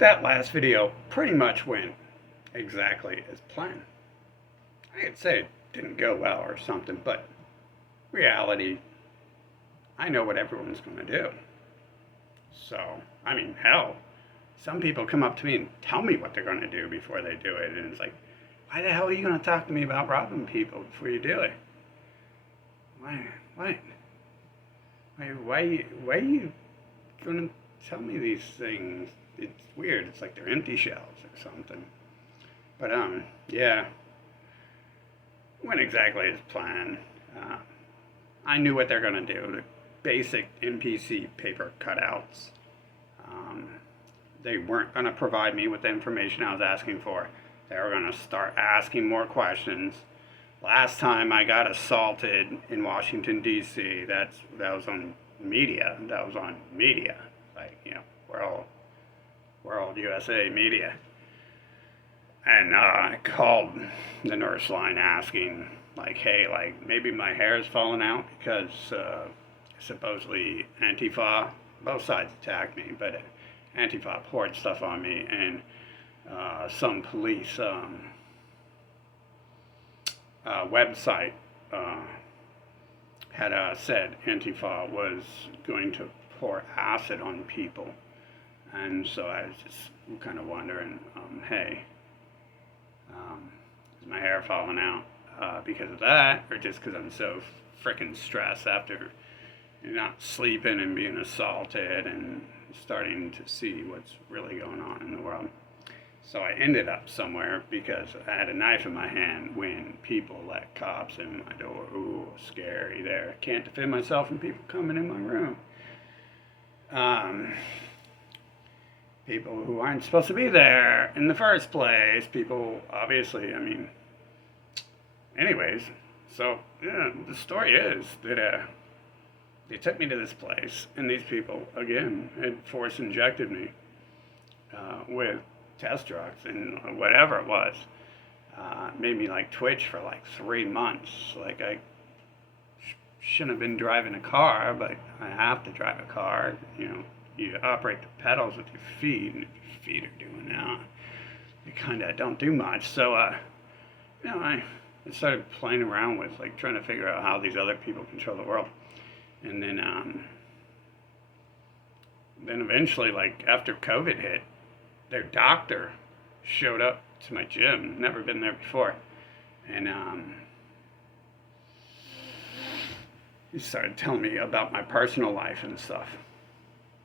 that last video pretty much went exactly as planned. I could say it didn't go well or something, but reality, I know what everyone's going to do. So, I mean, hell, some people come up to me and tell me what they're going to do before they do it, and it's like, why the hell are you going to talk to me about robbing people before you do it? Why? What? Why are you going to tell me these things? It's weird. It's like they're empty shells or something. But yeah, went exactly as planned. Uh, I knew what they're gonna do. The basic NPC paper cutouts. Um, they weren't gonna provide me with the information I was asking for. They were gonna start asking more questions. Last time I got assaulted in Washington D.C. That was on media. That was on media. Like, World USA Media. And I called the nurse line asking, like, hey, like, maybe my hair is falling out because supposedly Antifa, both sides attacked me, but Antifa poured stuff on me, and some police website had said Antifa was going to pour acid on people. And so I was just kind of wondering, hey, is my hair falling out because of that, or just because I'm so freaking stressed after not sleeping and being assaulted and starting to see what's really going on in the world? So I ended up somewhere because I had a knife in my hand when people let cops in my door. Ooh, scary there. Can't defend myself from people coming in my room. People who aren't supposed to be there in the first place. People, obviously, I mean, anyways. So, yeah, the story is that they took me to this place, and these people, again, had force injected me with test drugs and whatever it was. Made me like twitch for like 3 months. Like I shouldn't have been driving a car, but I have to drive a car. You operate the pedals with your feet, and if your feet are doing that, you kind of don't do much. So, I started playing around with like trying to figure out how these other people control the world, and then eventually, like after COVID hit, their doctor showed up to my gym. Never been there before, and he started telling me about my personal life and stuff.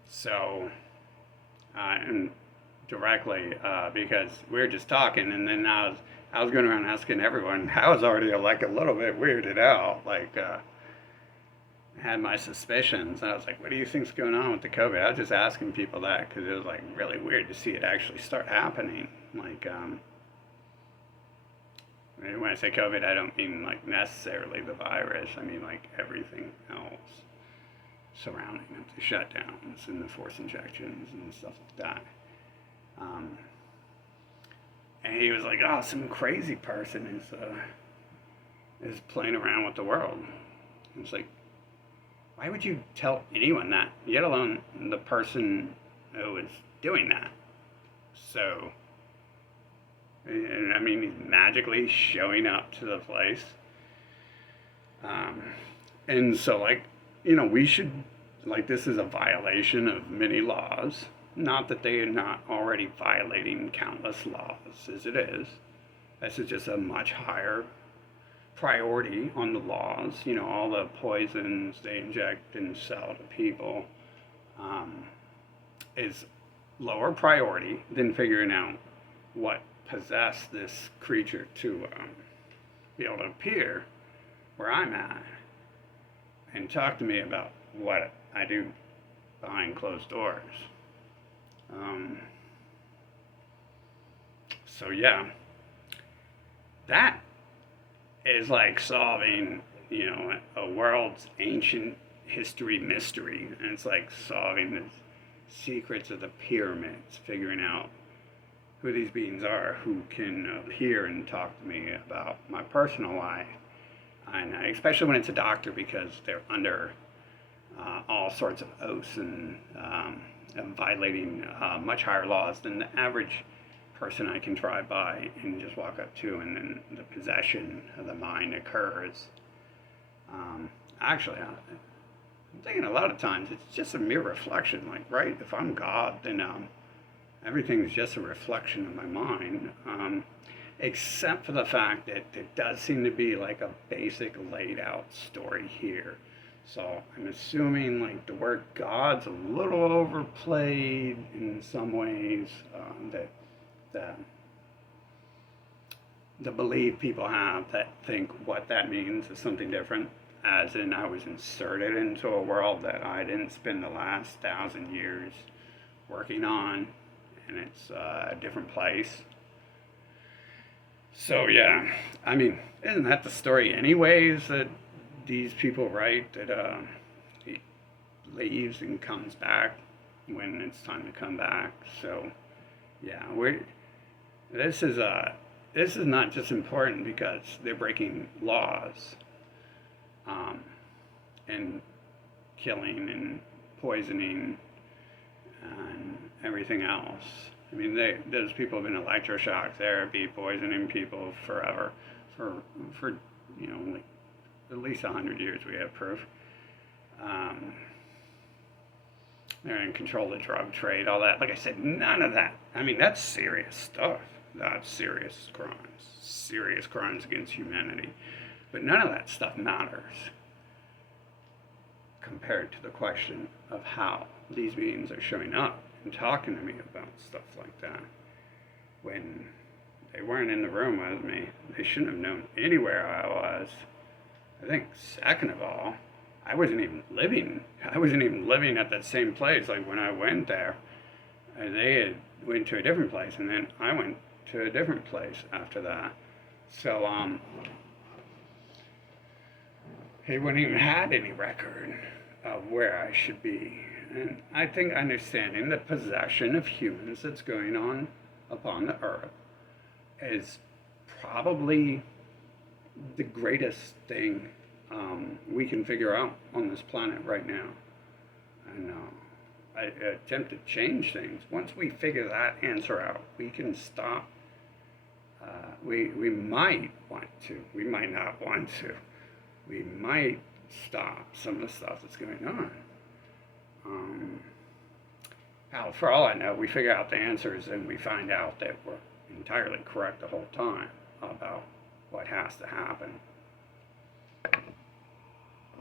So, and directly because we were just talking, and then I was going around asking everyone. I was already like a little bit weirded out, like had my suspicions. I was like, "What do you think's going on with the COVID?" I was just asking people that because it was like really weird to see it actually start happening. Like, when I say COVID, I don't mean like necessarily the virus. I mean like everything else surrounding it, the shutdowns and the force injections and stuff like that. And he was like, "Oh, some crazy person is playing around with the world." It's like, why would you tell anyone that, yet alone the person who is doing that? So, and I mean, he's magically showing up to the place. And so, like, we should, like, this is a violation of many laws. Not that they are not already violating countless laws, as it is. This is just a much higher priority on the laws. All the poisons they inject and sell to people is lower priority than figuring out what possessed this creature to be able to appear where I'm at and talk to me about what I do behind closed doors. So yeah, that is like solving, a world's ancient history mystery, and it's like solving the secrets of the pyramids, figuring out who these beings are who can appear and talk to me about my personal life, and especially when it's a doctor because they're under all sorts of oaths and violating much higher laws than the average person I can drive by and just walk up to, and then the possession of the mind occurs. Actually, I'm thinking a lot of times it's just a mere reflection. Like, right, if I'm God, then everything's just a reflection of my mind, except for the fact that there does seem to be like a basic laid out story here. So I'm assuming like the word God's a little overplayed in some ways. That the the belief people have that think what that means is something different. As in, I was inserted into a world that I didn't spend the last 1,000 years working on, and it's a different place. So yeah, I mean, isn't that the story anyways? That these people write that he leaves and comes back when it's time to come back. So yeah, we this is this is not just important because they're breaking laws, um, and killing and poisoning and everything else. I mean, those people have been electroshock therapy, poisoning people forever, for for like at least 100 years. We have proof. Um, they're in control of the drug trade, all that. Like I said, none of that. I mean, that's serious stuff. That's serious crimes against humanity. But none of that stuff matters compared to the question of how these beings are showing up and talking to me about stuff like that. When they weren't in the room with me, they shouldn't have known anywhere I was. I think, second of all, I wasn't even living at that same place. Like when I went there, they had went to a different place, and then I went to a different place after that. So he wouldn't even had any record of where I should be. And I think understanding the possession of humans that's going on upon the earth is probably the greatest thing we can figure out on this planet right now. And I attempt to change things. Once we figure that answer out, we can stop. We might want to. We might not want to. We might stop some of the stuff that's going on. Hell, for all I know, we figure out the answers and we find out that we're entirely correct the whole time about what has to happen.